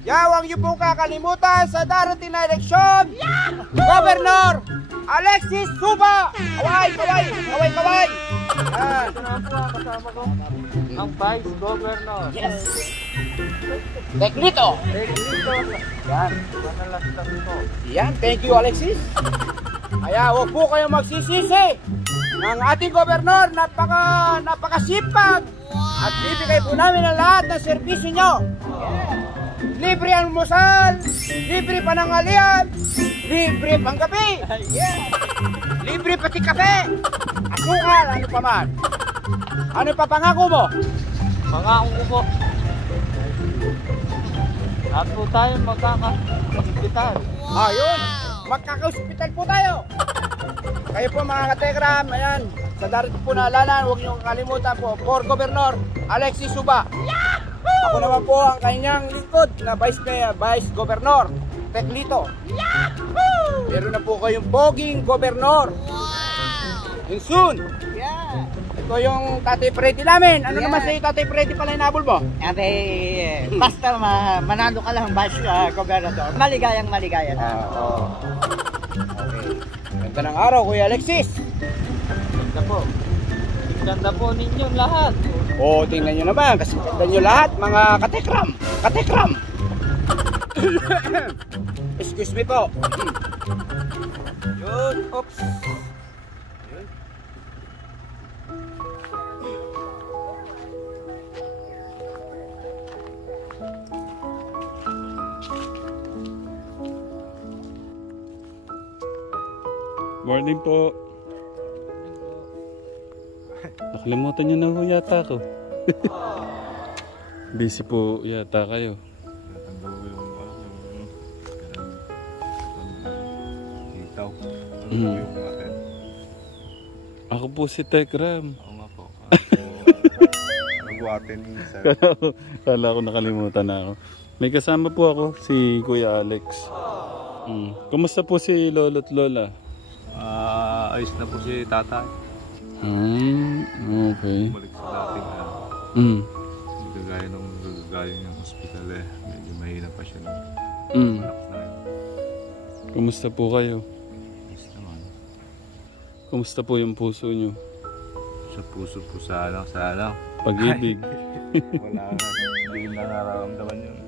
Huwag niyo pong kakalimutan sa darating na eleksyon, Governor Alexis Suba! Kaway! Kaway! Kaway! Kaway! Ito na po ang kasama ko, ang Vice Governor. Yes! Teklito! Teklito. Yan, manalastas po. Yan, thank you Alexis. Kaya huwag po kayong magsisisi ng ating gobernador, napakasipag at bibigay po namin ang lahat ng serbisyo nyo. Libre ang almusal, libre pananghalian, libre panggabi, libre pati kape, asukal, ano pa man. Ano pa pangako mo? Pangako ko po, lahat po tayo magkaka-hospital. Ayun, magkaka-hospital po tayo. Kayo po mga katekram, ayan, sa darating po na alalan, huwag niyong kalimutan po, for Governor Alexis Suba. Ako naman po ang kanyang lingkod na Vice Governor, Teklito. Meron na po kayong poging Governor. And soon, ito yung Tatay Freddy namin. Ano naman sa'yo Tatay Freddy pala inabol mo? Basta manalo ka lang Vice Governor. Maligayang maligaya na. Okay. Ganda ng araw, Kuya Alexis. Ganda po. Ganda po ninyong lahat. Oo, tingnan nyo naman. Kasi ganda nyo lahat, mga katekram. Katekram. Excuse me po. Yun, oops. Yun. Morning po. Nakalimutan nyo na ho yata ako. Busy po yata kayo. Ako po si Tekram. Oo nga po. Nag-watin minsan. Kala ko nakalimutan na ako. May kasama po ako, si Kuya Alex. Kumusta po si Lolo't Lola? Ayos na po si tatay. Okay. Bumalik sa dating hindi kagaya nung gagaling ng hospital medyo mahina pa siya nung malakas na yun. Kumusta po kayo? Ayos naman. Kumusta po yung puso nyo? Sa puso po sa ano? Pag-ibig. Wala na. Hindi na nararamdaman yun.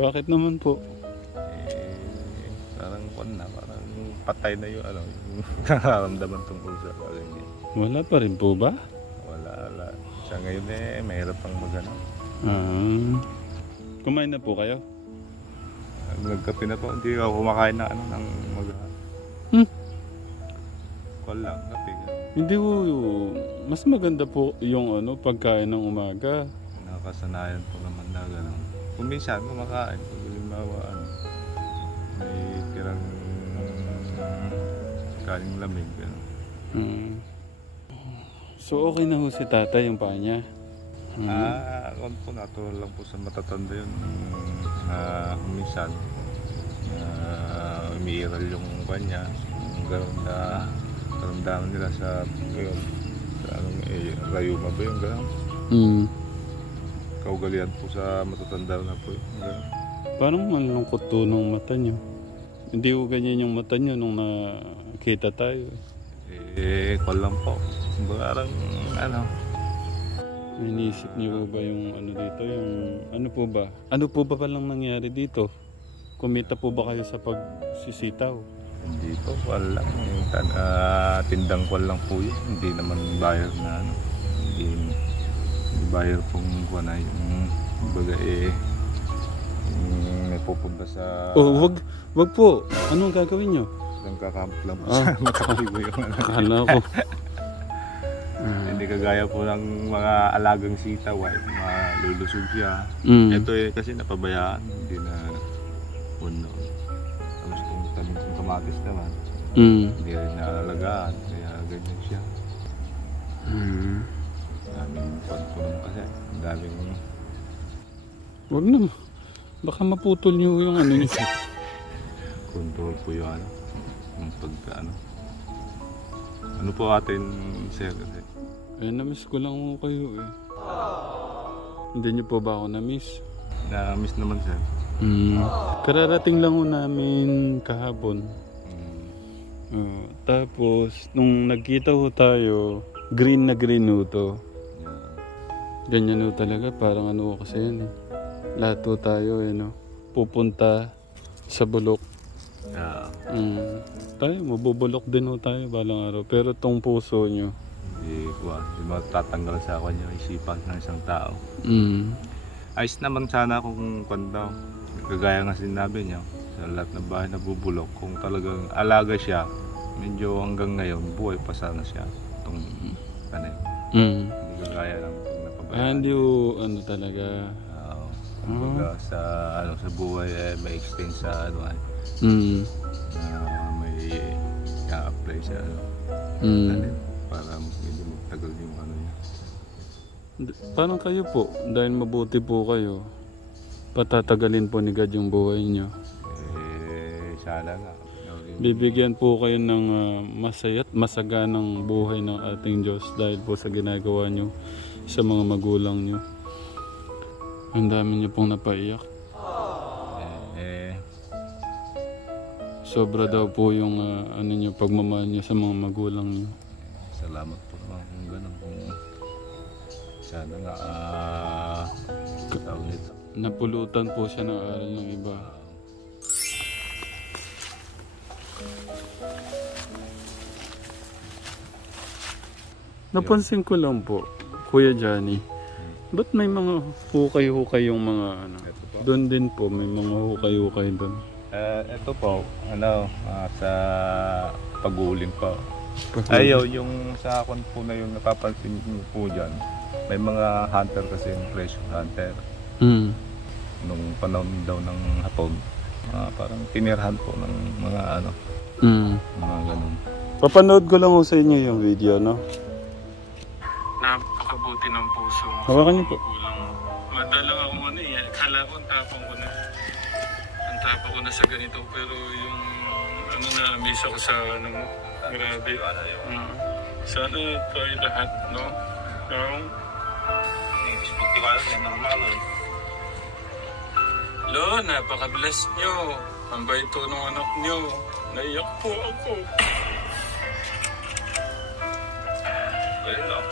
Bakit naman po? Parang parang patay na yung yung nararamdaman tungkol sa pag-ibig. Wala pa rin po ba? Wala. Sa ngayon mahirap pang magano. Kumain na po kayo? Nagkape na po. Hindi ako kumakain na ng Kol lang, kape. Hindi po. Mas maganda po yung pagkain ng umaga. Nakasanayan po naman na gano'n. Kung minsan kumakain, kung halimbawa may tirang kaling lamig gano'n. So okay na ho si tatay yung paa niya? Kung po natural lang po sa matatanda yun. Minsan umiiral yung kanya. Gano'n na karamdaman nila sa ngayon. Sa rayuma ba yung gano'n? Kaugalian po sa matatanda na po yung gano'n. Parang malungkot to nung mata niyo. Hindi ko ganyan yung mata niyo nung nakita tayo. Call lang po. Parang Inisip niyo ba yung dito? Yung ano po ba? Ano po ba palang nangyari dito? Kumita po ba kayo sa pagsisitaw? Hindi po, wala. Tindang call lang po yun. Hindi naman bayar na Hindi bayar pong kuha na yung baga may pupunta sa... Wag po. Anong gagawin nyo? Nagkakamp lang po sa matakibo yung Akala ko. Hindi kagaya po ng mga alagang sitaw ay malulusog siya. Ito kasi napabayaan, hindi na puno. Tapos kung tanong kung kamatis naman, hindi rin naalagaan, kaya ganyan siya. Daming punong kasi, daming... Wag na. Baka maputol nyo yung nyo. Control po yung yung pagka Ano po atin, sir? Na-miss ko lang kayo Hindi niyo po ba ako na-miss? Na-miss naman sir. Kararating lang ho namin kahapon. Tapos, nung nagkita ho tayo, green na green ho to. Ganyan ho talaga, parang ano ho kasi yan eh. Lahat ho tayo pupunta sa bulok. Tayo, mabubulok din ho tayo balang araw. Pero tong puso nyo, Hindi matatanggal sa kanya isipan ng isang tao. Ayos naman sana kung daw, kagaya nga sinabi niya, sa lahat ng bahay na bubulok, kung talagang alaga siya, medyo hanggang ngayon, buhay pa sana siya. Itong hindi kagaya ng napabayaan. hindi ho, talaga. Kumbaga sa buhay may extend sa na may i-apply sa tanim para medyo magtagal yung niya. Parang kayo po, dahil mabuti po kayo, patatagalin po ni God yung buhay nyo. Sana nga. Bibigyan po kayo ng masaya't masaganang buhay ng ating Diyos dahil po sa ginagawa nyo sa mga magulang nyo. Ang dami nyo pong napaiyak. Sobra daw po yung nyo, pagmamahal nyo sa mga magulang nyo. Salamat po naman kung gano'n. Sana nga tawag nito. Napulutan po siya ng aral ng iba. Napansin ko lang po, Kuya Johnny, ba't may mga hukay-hukay yung mga doon din po, may mga hukay-hukay doon. Ito po, sa pag-uuling po. Ayaw, yung sa akin po na yung napapansin niyo po dyan, may mga hunter kasi, treasure hunter. Nung panahon daw ng hapon, parang tinirhan po ng mga mga ganun. Papanood ko lang sa inyo yung video, no? Napakabuti ng puso mo. Hawakan niyo po. Madala ako kala ko ang tapang ko na. Ang tapang ko na sa ganito, pero yung na-miss ako sa grabe. Sana tayo lahat, no? Lo, napaka-bless nyo. Ang bait to ng anak nyo. Naiyak po ako.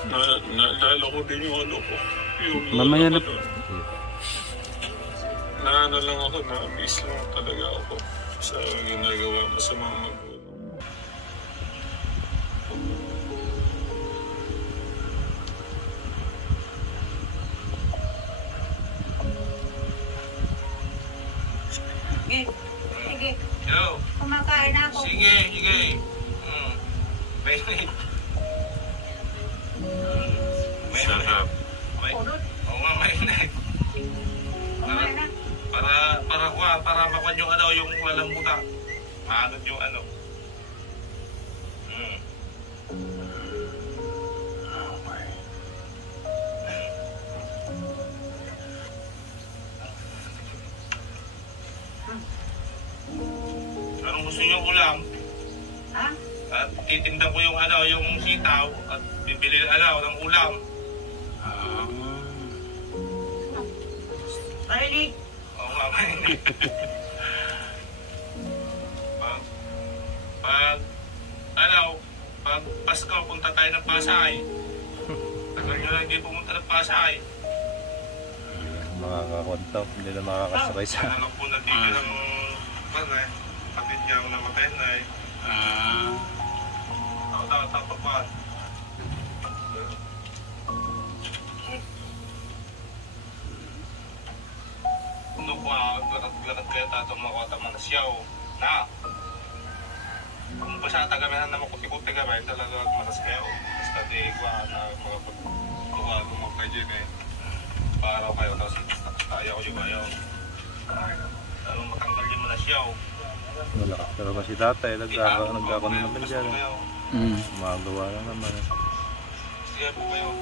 Naalala ko din yung ano ko. Mamaya na po. Naano lang ako, na-miss lang talaga ako sa ginagawa mo sa mga magulang. Sige. Yo. Kumakain ako. Sige. Mainit. Sarap. Oo nga, mainit. Para makuha yung yung walang buta. Maanod yung Anong gusto niyo ulam? Ha? At titinda ko yung yung sitaw at bibili ng ulam. Marinig. Oo nga, mainit. Pag Pasko, punta tayo ng Pasay. Tagal nyo lang hindi pumunta ng Pasay. Makakakontaw, hindi na makakasakay sa... Ano po nandito ng kapatid niya ang namatay na eh. Ako pa. Ano po lakat kayo tatong makota mga siyaw na. Kung pa siya tagamihan na makuti-kuti kami, talaga matas kayo. Basta di ko na mga pagtuwa mo kayo dyan eh. Para kayo, tapos tayo ko yung kayo. Anong matanggal yung mga siyaw. Pero kasi tatay, nagkakaroon naman dyan. Magawa na naman. Sige po kayo.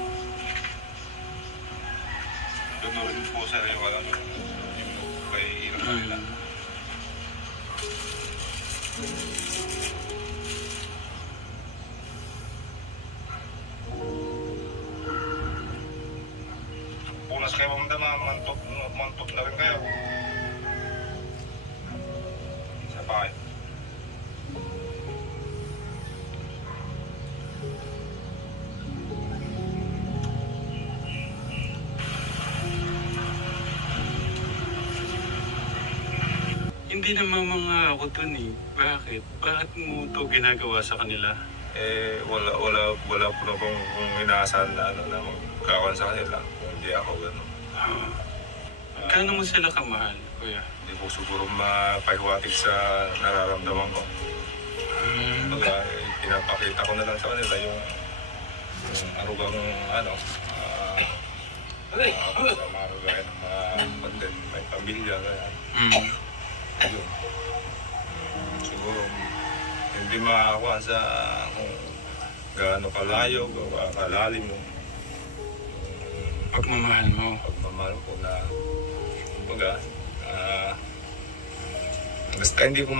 Doon po sir yung kay Irang Kaila. Punas kayo mamda supot na rin kayo. Isa pa kayo. Hindi naman mga ako dun eh. Bakit? Bakit mo ito ginagawa sa kanila? Wala po na kung inaasahan na na magkakaroon sa kanila. Hindi ako gano'n. Kano mo sila kamahal, kuya? Hindi ko siguro mapahiwatig sa nararamdaman ko. Pinapakita ko na lang sa kanila yung arugang sa marugay ng mga kapatid, may pamilya. Yun. Siguro hindi makakuha sa kung gaano kalayo, kalalim yung pagmamahal mo. Pagmamahal ko na kumbaga basta hindi ko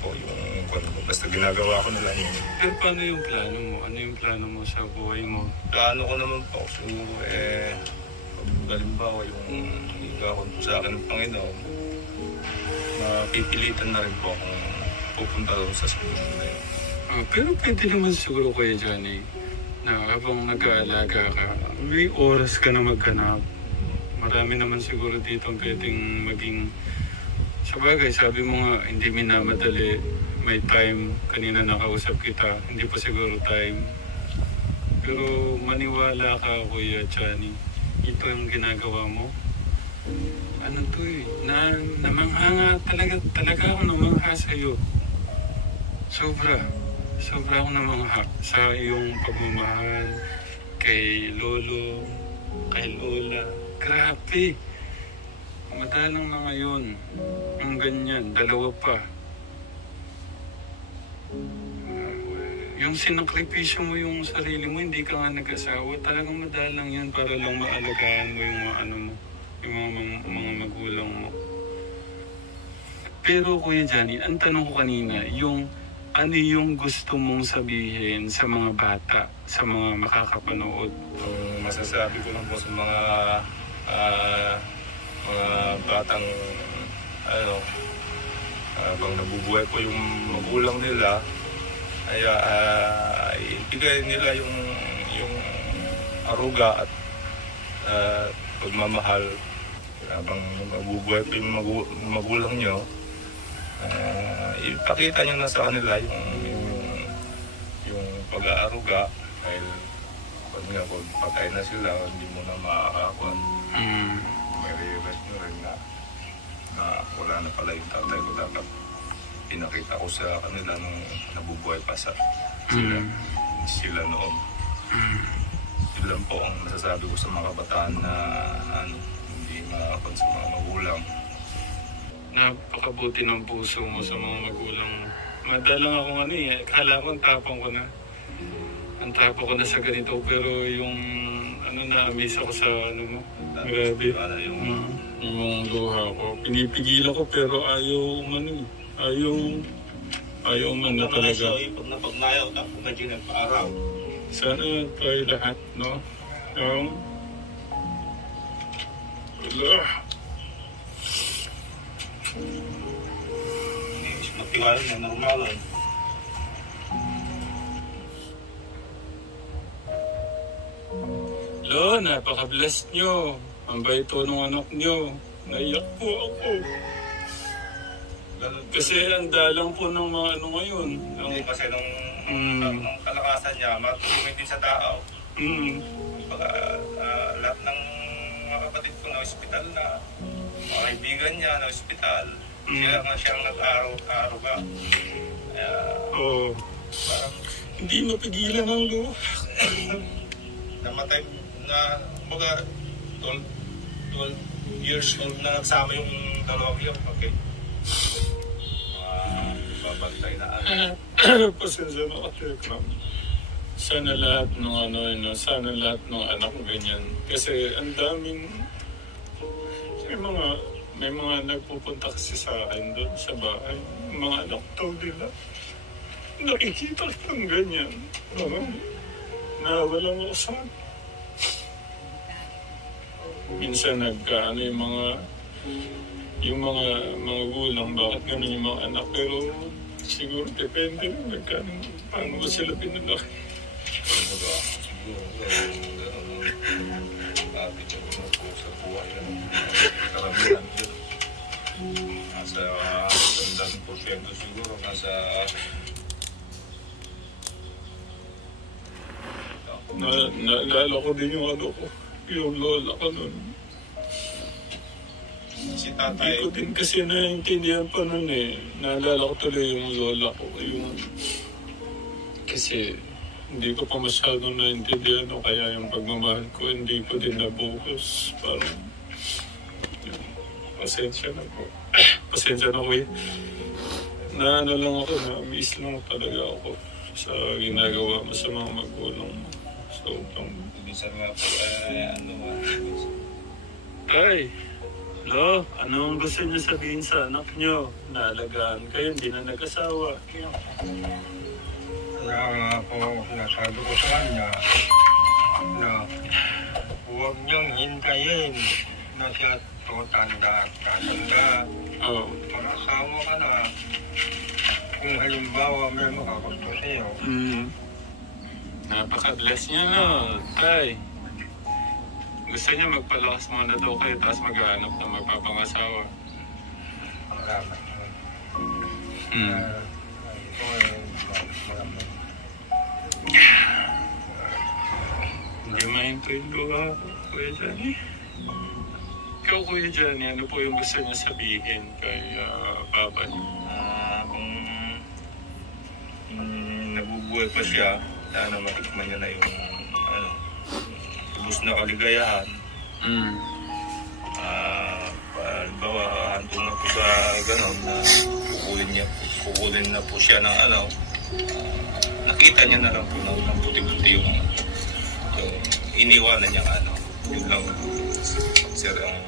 po yung basta ginagawa ko na lang yun. Pero paano yung plano mo? Ano yung plano mo sa buhay mo? Plano ko naman po siguro halimbawa yung higakon po sa akin ng Panginoon, mapipilitan na rin po akong pupunta doon sa sumunod na yun. Pero pwede naman siguro Kuya Johnny na habang nag-aalaga ka, may oras ka na maghanap. Marami naman siguro dito ang pwedeng maging sabagay. Sabi mo nga, hindi minamadali. May time. Kanina nakausap kita. Hindi pa siguro time. Pero maniwala ka, Kuya Johnny. Ito yung ginagawa mo. Ano to eh? Namangha talaga ako namangha sa'yo. Sobra ako namangha sa iyong pagmamahal kay Lolo, kay Lola. Grabe. Madalang na ngayon. Ang ganyan. Dalawa pa. Yung sinakripisyo mo yung sarili mo, hindi ka nga nag-asawa. Talagang madalang yan para lang maalagaan mo yung mga yung mga magulang mo. Pero Kuya Johnny, ang tanong ko kanina, yung ano yung gusto mong sabihin sa mga bata, sa mga makakapanood? Masasabi ko lang po sa mga batang pag nabubuhay po yung magulang nila, ay ibigay nila yung aruga at pagmamahal habang mabubuhay po yung magulang nyo. Ipakita nyo na sa kanila yung pag-aaruga dahil pag patay na sila, hindi mo na makakakuha. May realize nyo rin na wala na pala yung tatay ko. Dapat pinakita ko sa kanila nung nabubuhay pa sila noon. Yun lang po ang masasabi ko sa mga kabataan na hindi makakon sa mga magulang. Napakabuti ng puso mo sa mga magulang mo. Madalang ako akala ko ang tapang ko na. Ang tapang ko na sa ganito, pero yung na-amaze ako sa mo. Grabe. Yung luha ko. Pinipigilan ko pero ayaw man na talaga. Pag napagnayaw, tapos medyo nagpa-araw. Sana tayo lahat, no? Wala. Matiwala na normal. Lo, napaka-blessed nyo. Ang baito ng anak nyo. Naiyak po ako. Kasi ang dalang po ng mga ngayon. Hindi kasi nung kalakasan niya, matulungin din sa tao. Lahat ng mga kapatid ko na ospital na, mga kaibigan niya na ospital, siyang nag-aruga. Parang hindi mapigilan ang luha. namatay na, kumbaga, 12 years old na nagsama yung dalawang yun. Okay. Babantay na Pasensya na ako, sana lahat ng sana lahat ng anak ganyan. Kasi ang daming may mga nagpupunta kasi sa akin doon sa bahay. Mga anak daw nila. Nakikita kitang ganyan. Nawalang ako sa minsan ano yung mga gulang, bakit ganun yung mga anak, pero siguro depende rin paano ba sila pinalaki. Lapit yung po sa buhay ng karamihan dyan. Nasa 100% siguro, Naalala ko din yung yung lola ko nun. si Hindi tatay. ko din kasi naiintindihan pa nun eh. Naalala ko tuloy yung lola ko. Kasi hindi ko pa masyadong naiintindihan o kaya yung pagmamahal ko, hindi ko din nabukas. Parang, pasensya na po. Pasensya na ko eh. Naano lang ako, na-miss lang talaga ako sa ginagawa mo sa mga magulang mo. So, Minsan nga po, Tay, lo, anong gusto niyo sabihin sa anak niyo? Naalagaan kayo, hindi na nag-asawa. Kaya nga po, sinasabi ko sa kanya na huwag niyang hintayin na siya tutanda at tatanda. Oh. Mag-asawa ka na, kung halimbawa may makagusto sa'yo. Napaka-bless niya no, Tay. Gusto niya magpalakas muna daw kayo, tapos maghanap na magpapangasawa. Salamat. Hindi maintindihan ko, Kuya Johnny. Ikaw, Kuya Johnny, ano po yung gusto niya sabihin kay Papa niyo? kung nabubuhay pa siya, sana matikman niya na yung lubos na kaligayahan. Halimbawa, hantong na po sa gano'n na kukunin na po siya ng nakita niya na lang po ng puti-puti yung iniwanan niyang yun lang sir ang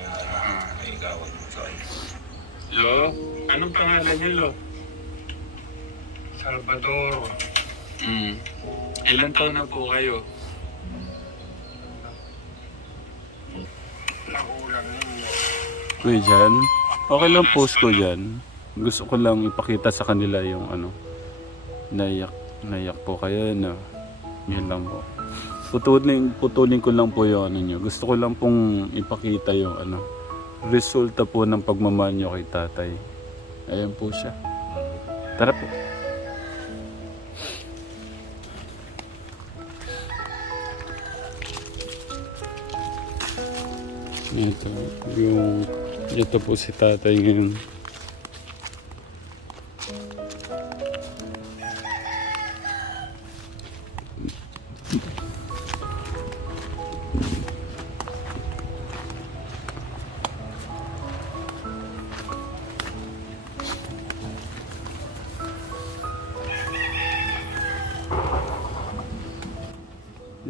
naigawan mo sa kanya. Lo, anong pangalan niyo, Lo? Salvador. Ilan taon na po kayo? Nakulang ninyo. Kuya Jan, okay lang post ko dyan. Gusto ko lang ipakita sa kanila yung naiyak po kayo na. Yan lang po. Putulin ko lang po yung nyo. Gusto ko lang pong ipakita yung resulta po ng pagmamahal nyo kay tatay. Ayan po siya. Tara po. Ito po si tatay ngayon.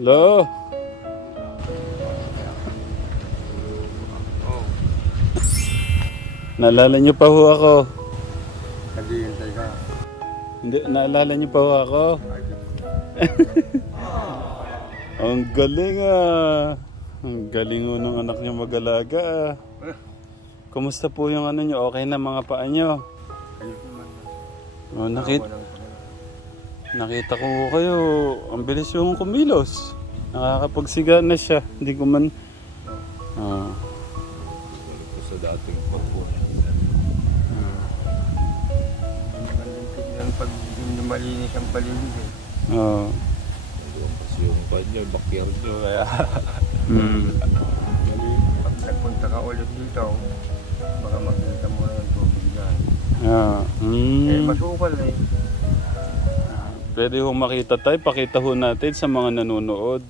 Hello. Naalala niyo pa ho ako? Naghihintay ka. Hindi, naalala niyo pa ho ako? Ang galing Ang galing ho ng anak niyo mag-alaga Kumusta po yung niyo? Okay na mga paa niyo? Oh, nakita ko kayo. Ang bilis yung kumilos. Nakakapagsiga na siya. Hindi ko man... Sa dating pagpunan. Pag malinis ang paligid eh. Oo. Kasi yung banyo, backyard nyo, kaya... Pag nagpunta ka ulit dito, baka makita mo ng tubig dyan. Masukal eh. Pwede ho makita tayo, pakita ho natin sa mga nanonood.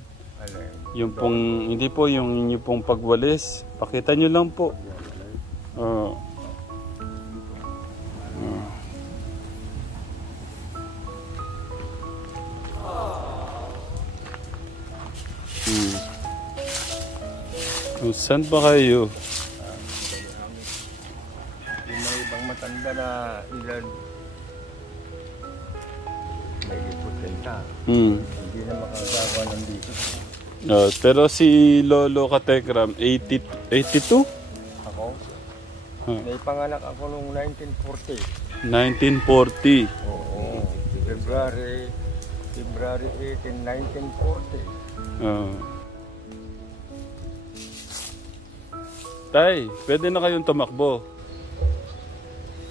Yung pong, hindi po yung inyo pong pagwalis. Pakita nyo lang po. Saan ba kayo? Yung may ibang matanda na ilan may iputenta. Hindi na makagawa ng dito. Pero si Lolo Katekram, 82? Ako? Huh. May panganak ako noong 1940. 1940. Oo. February 18, 1940. Tay, pwede na kayong tumakbo.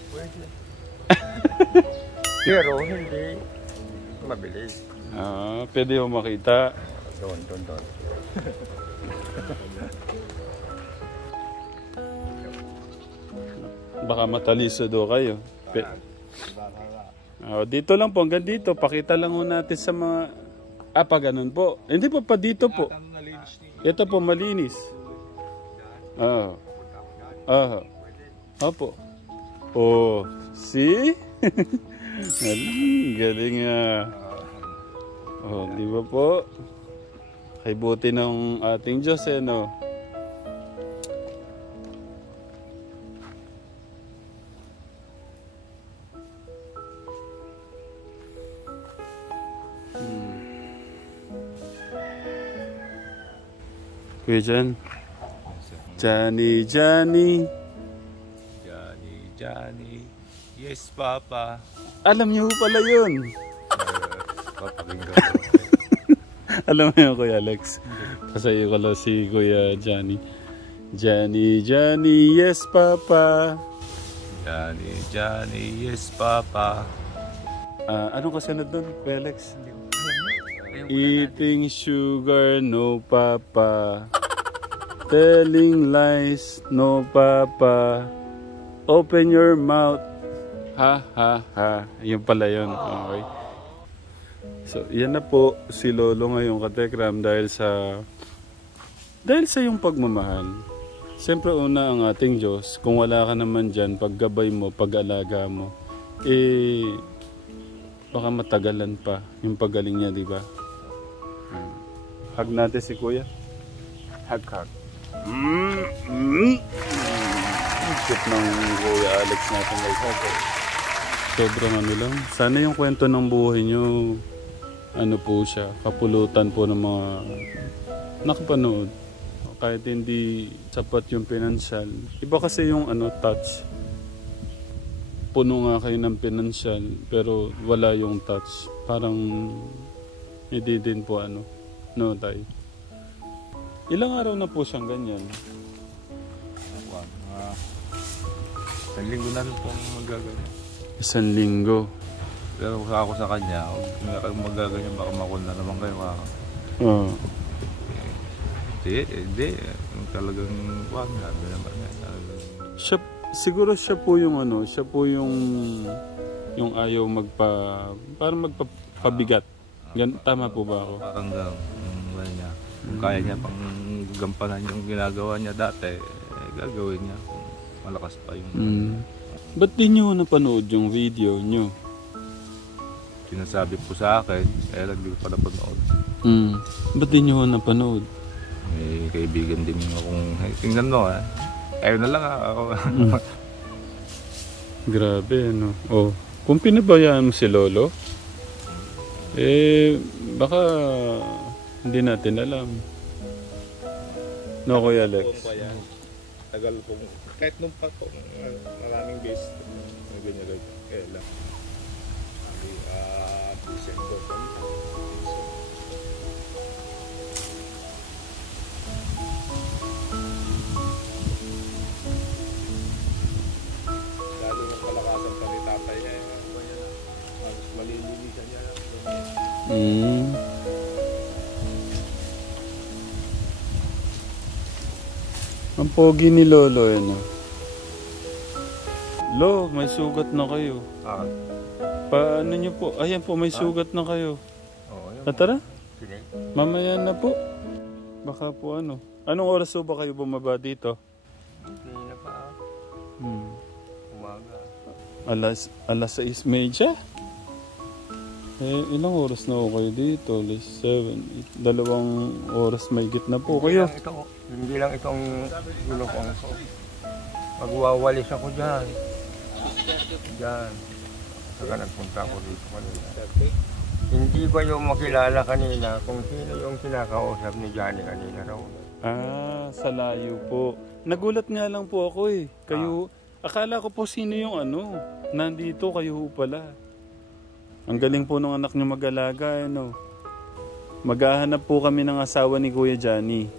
Pwede. Pero hindi mabilis. Pwede mo makita. Doon. Baka mataliso do kayo. Dito lang po, hanggang dito. Pakita lang ho natin sa mga... pa ganun po. Hindi po, pa dito po. Ito po, malinis. Opo. Oh, see? Galing di ba po? Kay buti ng ating Diyos, no? Kuya Jan? Johnny. Yes, Papa. Alam niyo pala yun. Alam mo yun, Kuya Alex. Pasayo ko lang si Kuya Johnny. Johnny, yes, Papa. Johnny, yes, Papa. Anong kasunod doon, Kuya Alex? Eating sugar, no, Papa. Telling lies, no, Papa. Open your mouth. Ha. Yun pala yun. Okay. So, yan na po si Lolo ngayon, Katekram, dahil sa yung pagmamahal. Siyempre una ang ating Diyos. Kung wala ka naman dyan, paggabay mo, pag-alaga mo, baka matagalan pa yung paggaling niya, di ba? Hug natin si Kuya. Hug. Cute ng Kuya Alex natin, guys. Sobrang lang. Sana yung kwento ng buhay nyo, po siya, kapulutan po ng mga nakapanood. Kahit hindi sapat yung financial. Iba kasi yung touch. Puno nga kayo ng financial, pero wala yung touch. Parang hindi din po no, tay. Ilang araw na po siyang ganyan? Isang linggo na rin pong magaganyan. Isang linggo. Pero ako sa kanya, kung magaganyan, baka makul na naman kayo. Hindi. Talagang sabi naman. Siguro siya po yung siya po yung ayaw parang magpabigat. Tama po ba ako? Parang niya. Kung kaya niya pang gampanan yung ginagawa niya dati, gagawin niya. Malakas pa yung... Ba't di nyo napanood yung video nyo? Sinasabi po sa akin, hindi ko pa napanood. Ba't di nyo napanood? May kaibigan din akong, tingnan mo ayaw na lang ako. Grabe, kung pinabayaan mo si Lolo, baka hindi natin alam. No, Kuya Alex? Tagal pong, kahit nung pa po, maraming beses, ganyan kaya lang. December pa rin. Lalo ng kalakasan pa ni tatay niya, halos malilinisan niya. Ang pogi ni Lolo, Lo, may sugat na kayo. Paano nyo po? Ayan po, may sugat na kayo. Tara? Mamaya na po. Baka po Anong oras po ba kayo bumaba dito? Hindi na pa. Umaga. Alas 6:30? Ilang oras na ako kayo dito? Alas 7, 2 oras may gitna po kayo. Hindi lang itong gulokong ko. Magwawalis ako dyan. Saka nagpunta ako dito kanina. Hindi ko yung makilala kanina kung sino yung kinakausap ni Johnny kanina raw. Sa layo po. Nagulat nga lang po ako eh. Kayo, akala ko po sino yung nandito kayo pala. Ang galing po ng anak niyo mag-alaga, Maghahanap po kami ng asawa ni Kuya Johnny.